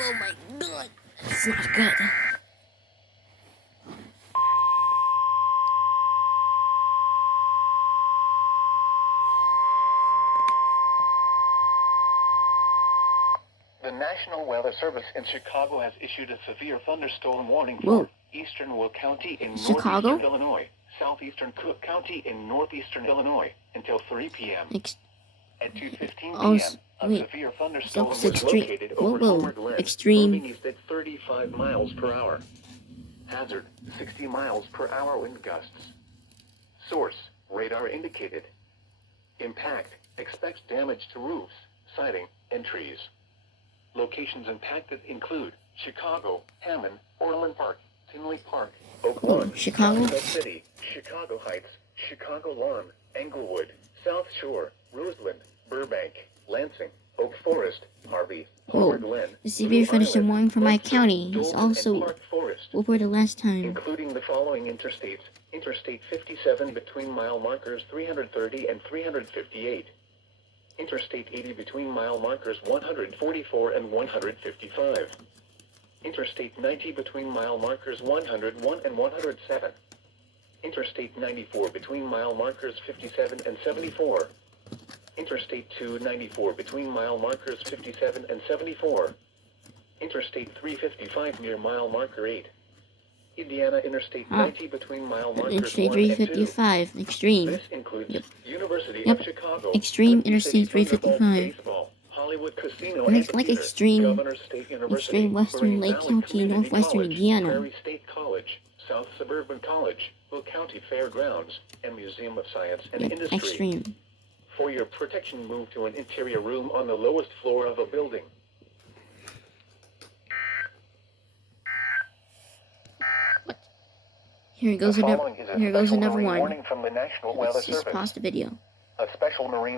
Oh my god. That's not good. The National Weather Service in Chicago has issued a severe thunderstorm warning for eastern Will County in northeastern Illinois, southeastern Cook County in northeastern Illinois until 3 p.m. At 2:15 p.m., a severe thunderstorm was located over Homer Glen, moving east at 35 miles per hour. Hazard, 60 miles per hour wind gusts. Source, radar indicated. Impact, expects damage to roofs, siding, and trees. Locations impacted include Chicago, Hammond, Orland Park, Tinley Park, Oak Lawn, Chicago City, Chicago Heights, Chicago Lawn, Englewood, South Shore, Roseland, Burbank, Lansing, Oak Forest, Harvey, Homer Glen, the severe thunderstorm warning for my county is also reported last time. Including the following interstates: Interstate 57 between mile markers 330 and 358. Interstate 80 between mile markers 144 and 155. Interstate 90 between mile markers 101 and 107. Interstate 94 between mile markers 57 and 74. Interstate 294 between mile markers 57 and 74. Interstate 355 near mile marker 8. Indiana Interstate 90 between mile markers Interstate 1 and 2. 355, extreme. This includes University of Chicago, extreme Interstate 355. Baseball, Hollywood Casino Next, and like Theater, extreme, Governor's State University, extreme Western Marine Lake Valley County, Community Northwestern College, Indiana. Prairie State College, South Suburban College, Will County Fairgrounds, and Museum of Science and Industry. Extreme. For your protection, move to an interior room on the lowest floor of a building. Here goes another one. Warning from the National Weather Let's just Service. pause the video. A special marine